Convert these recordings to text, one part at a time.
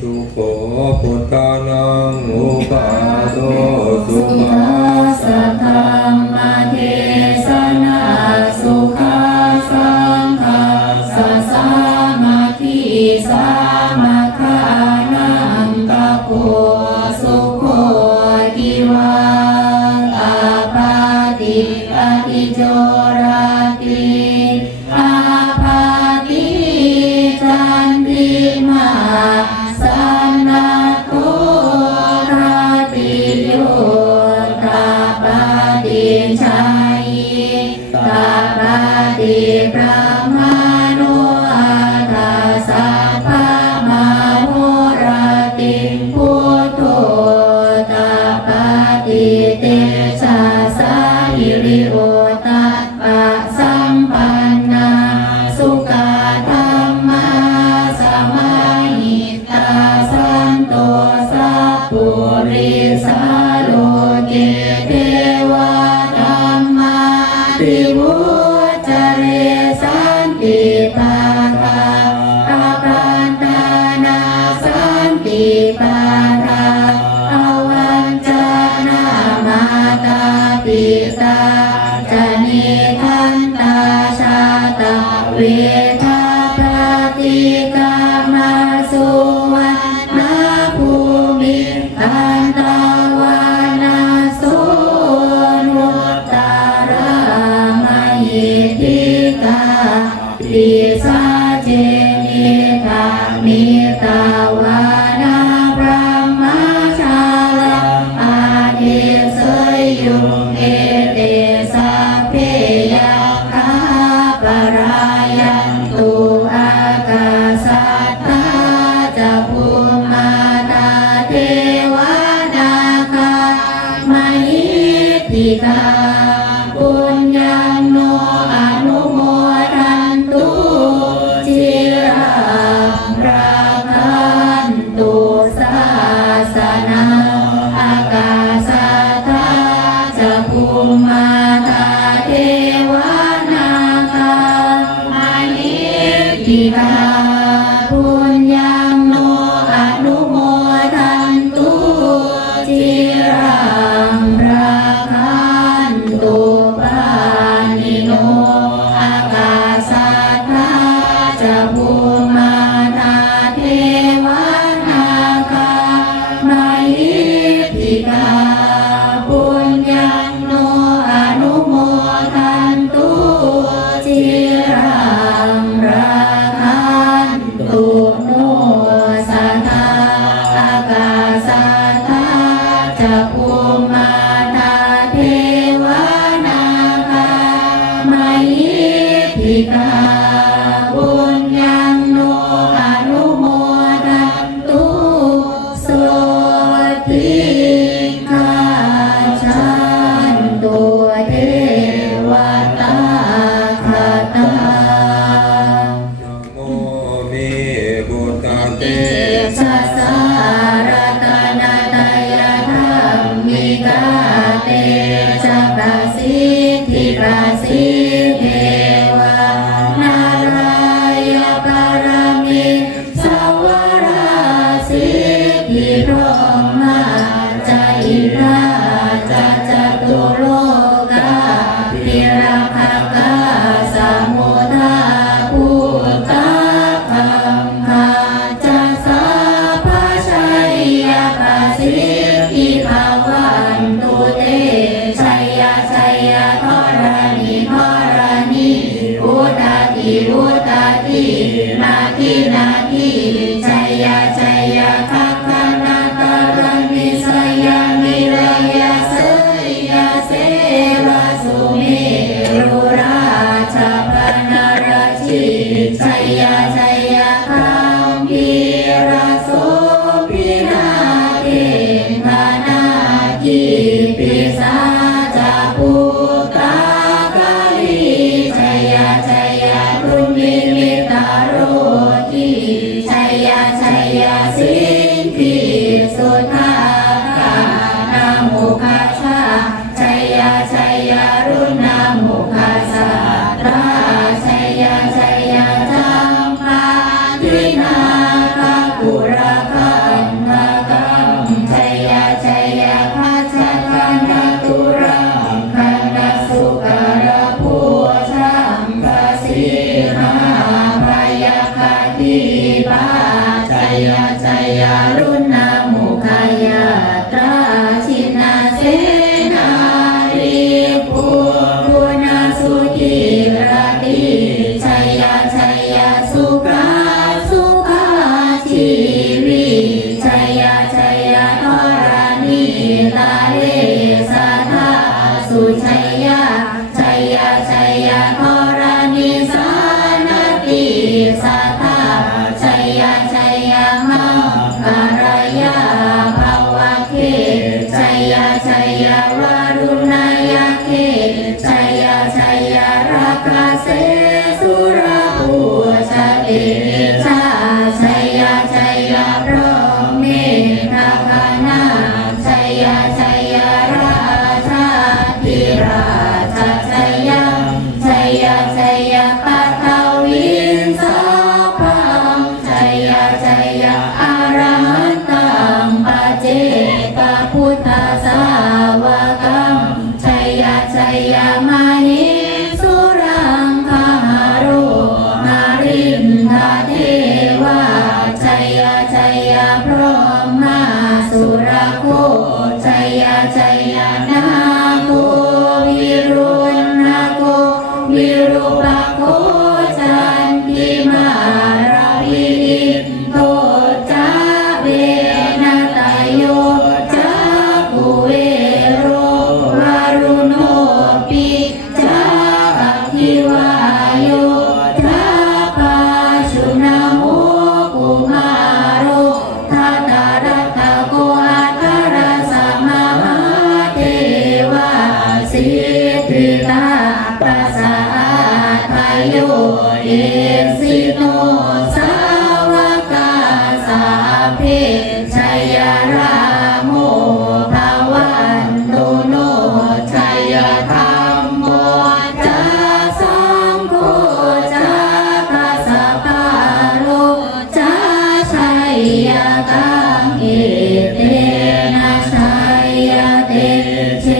สุโขปุตตานังอุปาโตสุมา Yeah. ติกา Yeah. ทิวุตาทิ It's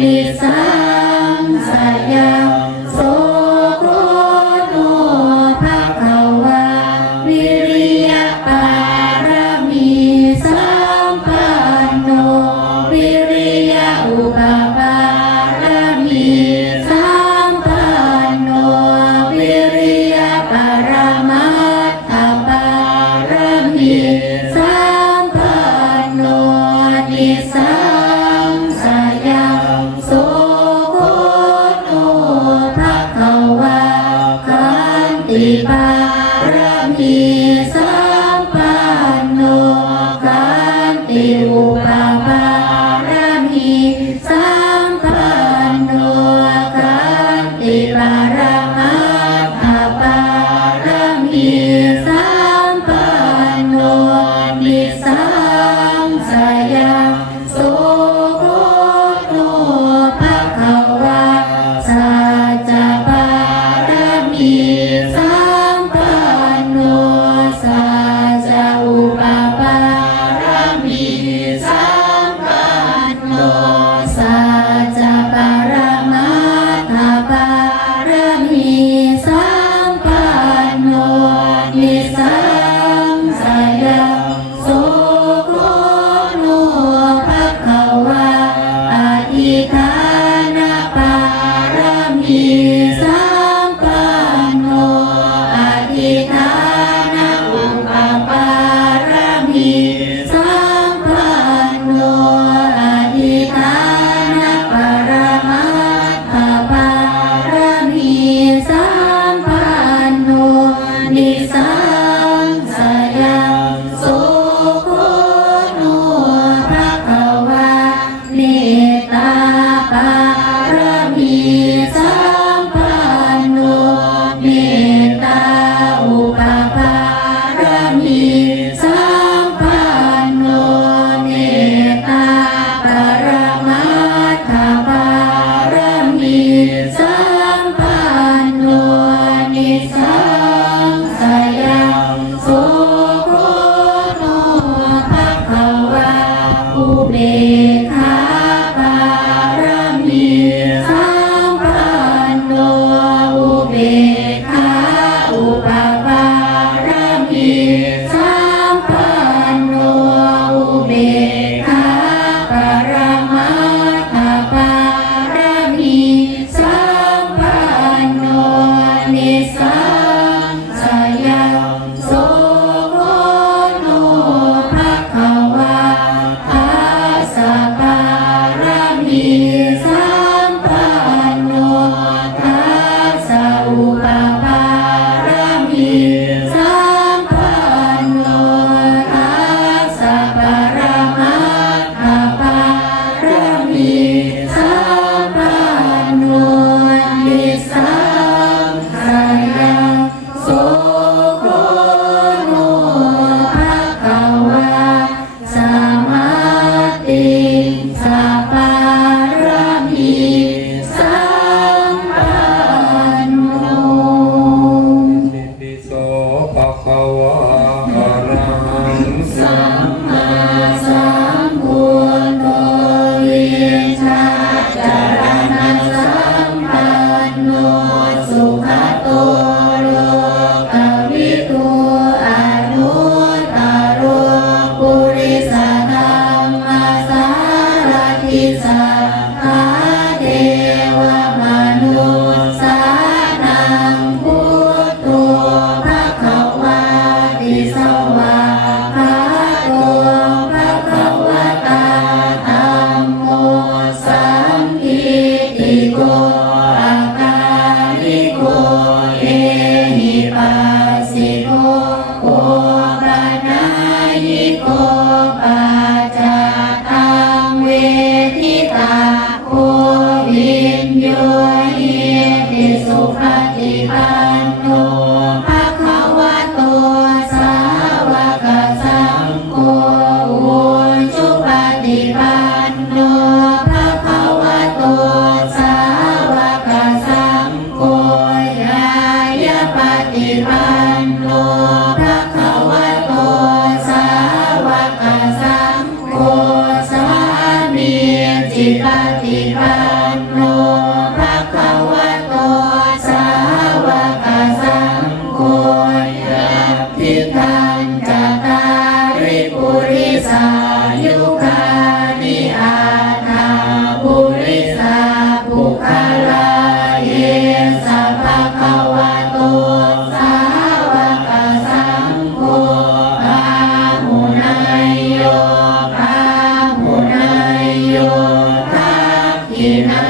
Lisa. Nisa. Amen.